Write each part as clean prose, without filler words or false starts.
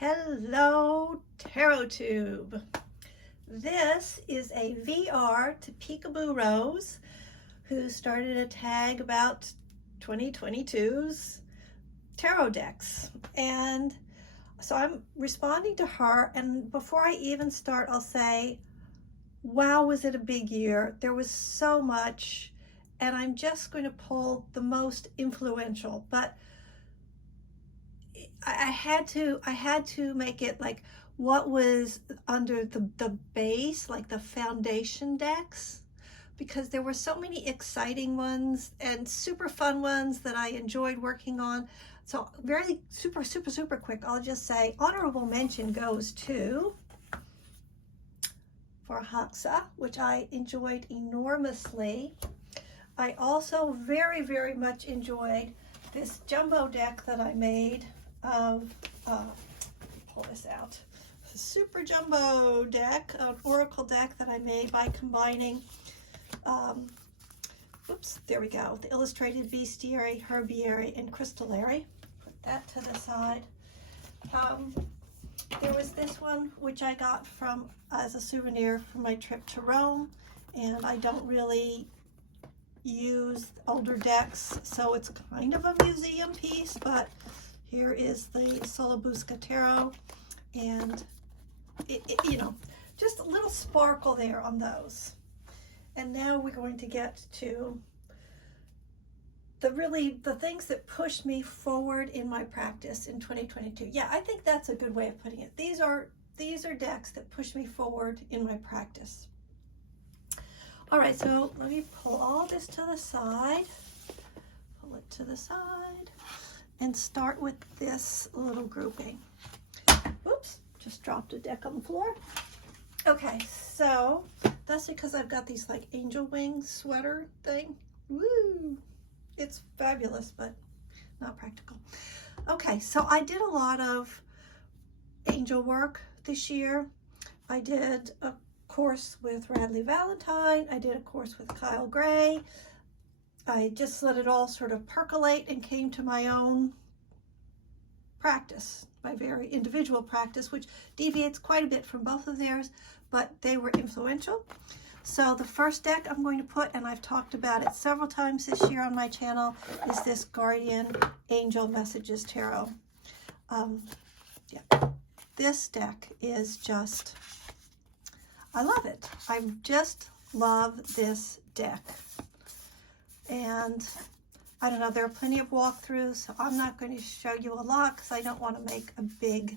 Hello, Tarot Tube. This is a VR to Peekaboo Rose who started a tag about 2022's tarot decks. And so I'm responding to her, and before I even start, I'll say, wow, was it a big year? There was so much, and I'm just going to pull the most influential, but I had to make it like what was under the base, like the foundation decks, because there were so many exciting ones and super fun ones that I enjoyed working on. So very super quick, I'll just say honorable mention goes to Forhaxa, which I enjoyed enormously. I also very much enjoyed this jumbo deck that I made of, pull this out, a super jumbo deck, an oracle deck that I made by combining, oops, there we go, the illustrated Bestiary, Herbiary, and Crystallary. Put that to the side. There was this one which I got from as a souvenir from my trip to Rome, and I don't really use older decks, so it's kind of a museum piece, but here is the Sola Bosca tarot, and you know, just a little sparkle there on those. And now we're going to get to the things that pushed me forward in my practice in 2022. Yeah, I think that's a good way of putting it. These are decks that push me forward in my practice. All right, so let me pull all this to the side, pull it to the side, and start with this little grouping. Oops, just dropped a deck on the floor. Okay, so that's because I've got these like angel wing sweater thing. Woo! It's fabulous, but not practical. Okay, so I did a lot of angel work this year. I did a course with Radley Valentine. I did a course with Kyle Gray. I just let it all sort of percolate and came to my own practice, my very individual practice, which deviates quite a bit from both of theirs, but they were influential. So the first deck I'm going to put, and I've talked about it several times this year on my channel, is this Guardian Angel Messages Tarot. Yeah, this deck is just, I love it. I just love this deck. And I don't know, there are plenty of walkthroughs, so I'm not going to show you a lot because I don't want to make a big,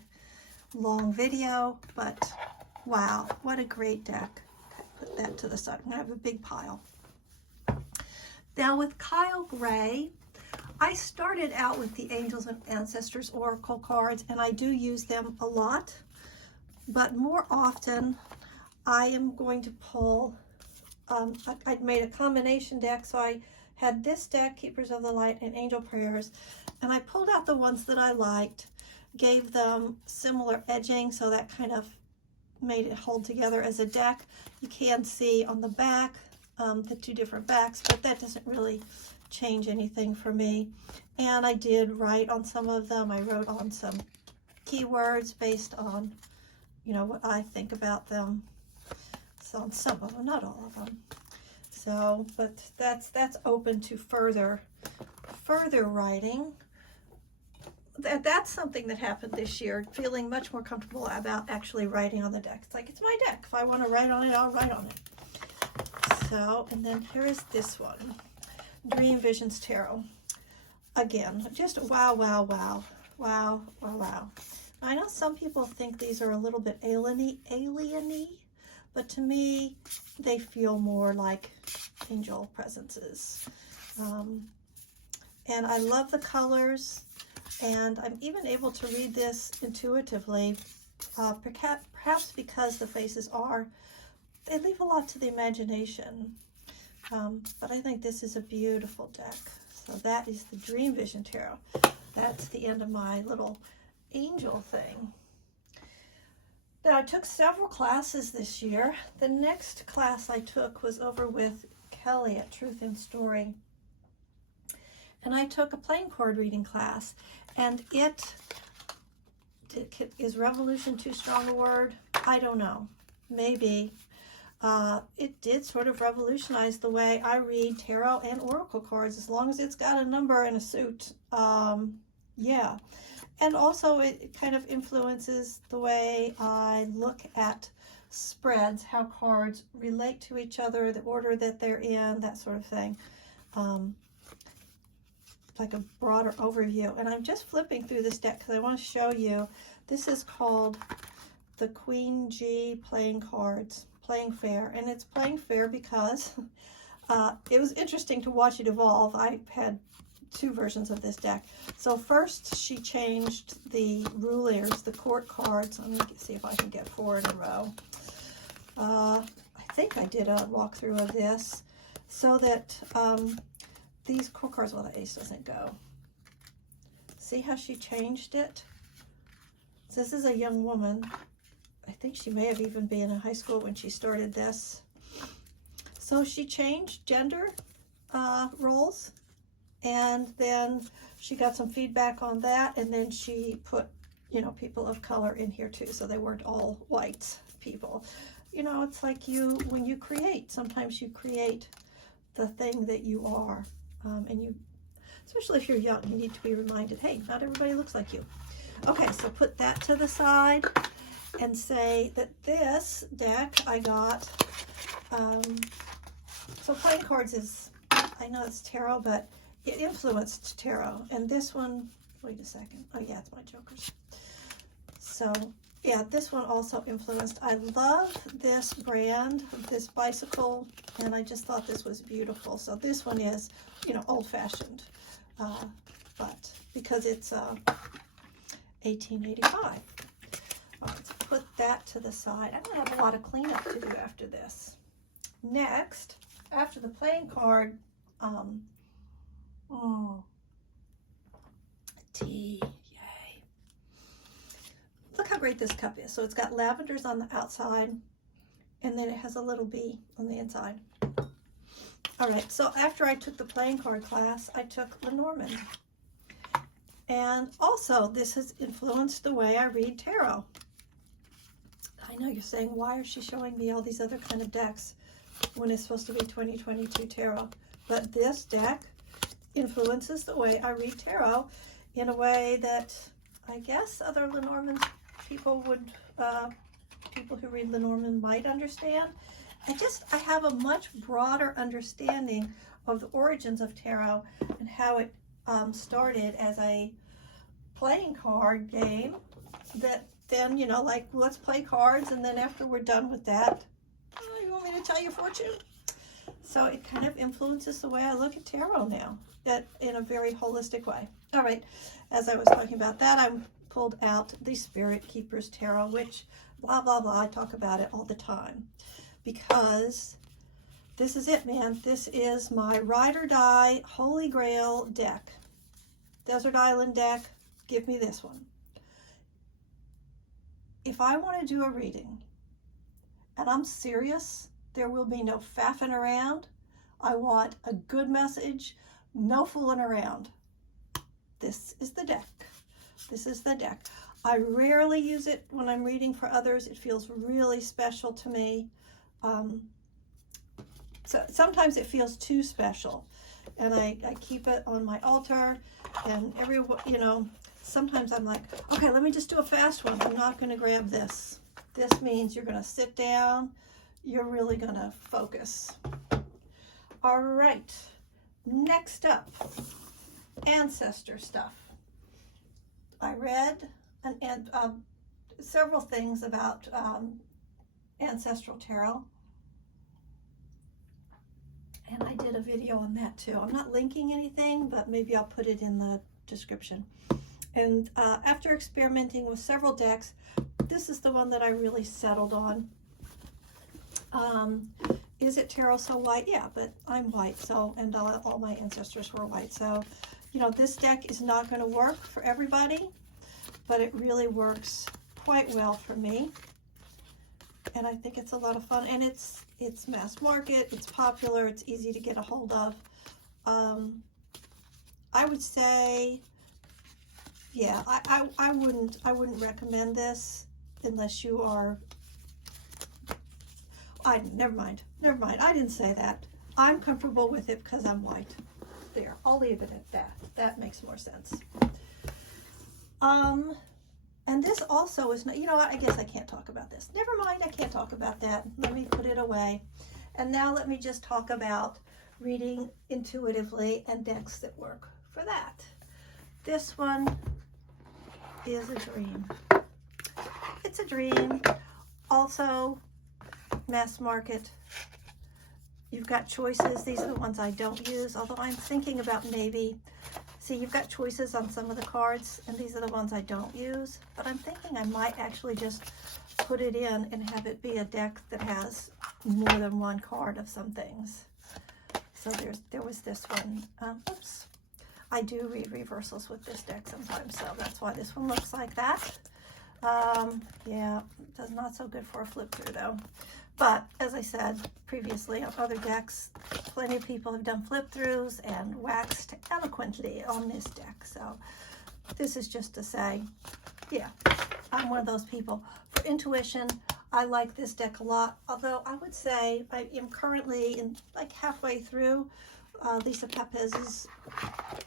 long video, but wow, what a great deck. Okay, put that to the side. I'm going to have a big pile. Now with Kyle Gray, I started out with the Angels and Ancestors Oracle cards, and I do use them a lot, but more often I am going to pull, I made a combination deck, so I had this deck, Keepers of the Light and Angel Prayers, and I pulled out the ones that I liked, gave them similar edging, so that kind of made it hold together as a deck. You can see on the back the two different backs, but that doesn't really change anything for me. And I did write on some of them. I wrote on some keywords based on, you know, what I think about them. So on some of them, not all of them. So, but that's open to further writing. That's something that happened this year, feeling much more comfortable about actually writing on the deck. It's like, it's my deck. If I want to write on it, I'll write on it. So, and then here is this one, Dream Visions Tarot. Again, just wow. I know some people think these are a little bit alieny, but to me, they feel more like angel presences. And I love the colors, and I'm even able to read this intuitively, perhaps because the faces they leave a lot to the imagination. But I think this is a beautiful deck. So that is the Dream Vision Tarot. That's the end of my little angel thing. Now, I took several classes this year. The next class I took was over with Kelly at Truth in Story. And I took a playing chord reading class, and it is revolution too strong a word? I don't know. Maybe. It did sort of revolutionize the way I read tarot and oracle cards, as long as it's got a number and a suit. Yeah. And also it kind of influences the way I look at spreads, how cards relate to each other, the order that they're in, that sort of thing. Like a broader overview. And I'm just flipping through this deck because I want to show you. This is called the QueenG playing cards, playing fair. And it's playing fair because it was interesting to watch it evolve. I had two versions of this deck. So first she changed the rulers, the court cards. Let me see if I can get 4 in a row. I think I did a walkthrough of this so that these court cards, well, the ace doesn't go. See how she changed it? So this is a young woman. I think she may have even been in high school when she started this. So she changed gender roles, and then she got some feedback on that, and then she put, you know, people of color in here too, so they weren't all white people. You know, it's like when you create, sometimes you create the thing that you are. And you, especially if you're young, you need to be reminded, hey, not everybody looks like you. Okay, so put that to the side and say that this deck I got, so playing cards is, I know it's tarot, but it influenced tarot. And this one, wait a second. Oh yeah, it's my jokers. So yeah, this one also influenced. I love this brand, this bicycle, and I just thought this was beautiful. So this one is, you know, old-fashioned, but because it's 1885. All right, let's put that to the side. I'm gonna have a lot of cleanup to do after this. Next, after the playing card, tea. Look how great this cup is. So it's got lavenders on the outside, and then it has a little bee on the inside. All right, so after I took the playing card class, I took Lenormand. And also, this has influenced the way I read tarot. I know you're saying, why is she showing me all these other kind of decks when it's supposed to be 2022 tarot? But this deck influences the way I read tarot in a way that I guess other Lenormand people would, people who read Lenormand might understand. I have a much broader understanding of the origins of tarot and how it started as a playing card game that then, you know, like, let's play cards, and then after we're done with that, you want me to tell your fortune? So it kind of influences the way I look at tarot now, that in a very holistic way. All right, as I was talking about that, I pulled out the Spirit Keepers Tarot, which blah, blah, blah, I talk about it all the time, because this is it, man. This is my Ride or Die Holy Grail deck. Desert Island deck, give me this one. If I want to do a reading, and I'm serious, there will be no faffing around. I want a good message, no fooling around. This is the deck. This is the deck. I rarely use it when I'm reading for others. It feels really special to me. So sometimes it feels too special, and I keep it on my altar, and you know, sometimes I'm like, okay, let me just do a fast one. I'm not going to grab this. This means you're going to sit down. You're really going to focus. All right. Next up, Ancestor stuff. I read several things about ancestral tarot, and I did a video on that too. I'm not linking anything, but maybe I'll put it in the description. And after experimenting with several decks, this is the one that I really settled on. Is it tarot so white? Yeah, but I'm white, so, and all my ancestors were white. So, you know, this deck is not going to work for everybody, but it really works quite well for me. And I think it's a lot of fun, and it's mass market, it's popular, it's easy to get a hold of. I would say yeah, I wouldn't recommend this unless you are, never mind. I didn't say that. I'm comfortable with it because I'm white. There, I'll leave it at that. That makes more sense. And this also is not, you know what, I guess I can't talk about this. Never mind, I can't talk about that. Let me put it away. And now let me just talk about reading intuitively and decks that work for that. This one is a dream. It's a dream. Also, mass market. You've got choices. These are the ones I don't use, although I'm thinking about maybe, see, you've got choices on some of the cards, and these are the ones I don't use, but I'm thinking I might actually just put it in and have it be a deck that has more than one card of some things. So there was this one. Oops. I do read reversals with this deck sometimes, so that's why this one looks like that. Yeah, that's not so good for a flip through though. But as I said previously on other decks, plenty of people have done flip throughs and waxed eloquently on this deck. So this is just to say, yeah, I'm one of those people. For intuition, I like this deck a lot, although I would say I am currently in like halfway through Lisa Pepez's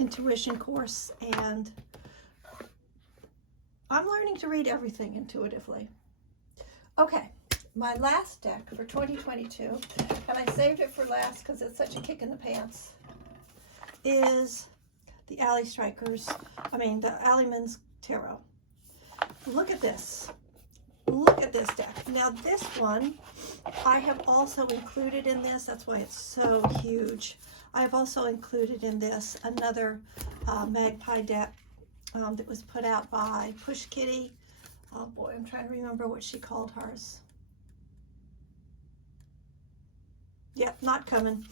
intuition course, and I'm learning to read everything intuitively. Okay, my last deck for 2022, and I saved it for last because it's such a kick in the pants, is the the Alleyman's Tarot. Look at this. Look at this deck. Now this one, I have also included in this, that's why it's so huge. I have also included in this another magpie deck that was put out by Push Kitty. Oh boy, I'm trying to remember what she called hers. Yep, not coming.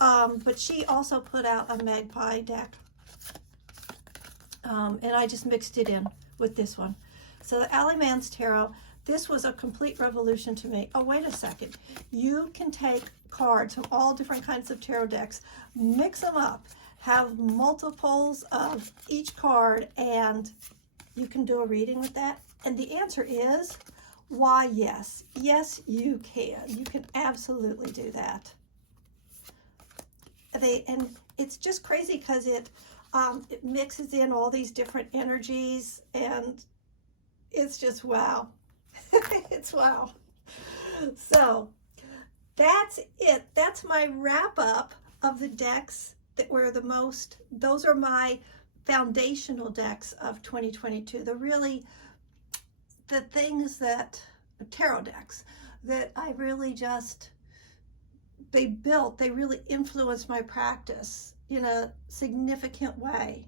But she also put out a magpie deck. And I just mixed it in with this one. So the Alleyman's Tarot, this was a complete revolution to me. Oh, wait a second. You can take cards from all different kinds of tarot decks, mix them up, have multiples of each card, and you can do a reading with that. And the answer is, why, yes. Yes, you can. You can absolutely do that. And it's just crazy because it mixes in all these different energies, and it's just wow. It's wow. So that's it. That's my wrap up of the decks that were the most, those are my foundational decks of 2022. The things that, tarot decks, that I really just, they really influenced my practice in a significant way.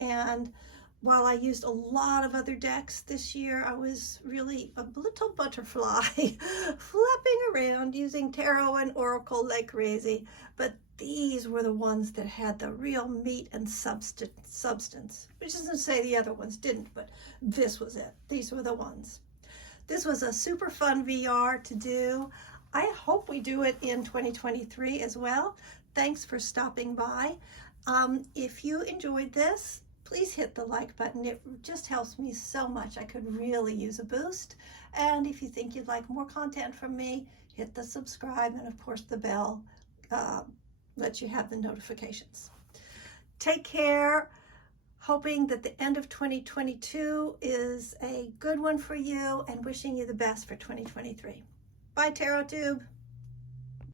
And while I used a lot of other decks this year, I was really a little butterfly flapping around using tarot and oracle like crazy. But these were the ones that had the real meat and substance, which isn't to say the other ones didn't, but this was it. These were the ones. This was a super fun VR to do. I hope we do it in 2023 as well. Thanks for stopping by. If you enjoyed this, please hit the like button. It just helps me so much. I could really use a boost. And if you think you'd like more content from me, hit the subscribe, and of course the bell lets you have the notifications. Take care. Hoping that the end of 2022 is a good one for you, and wishing you the best for 2023. Bye, Tarot Tube.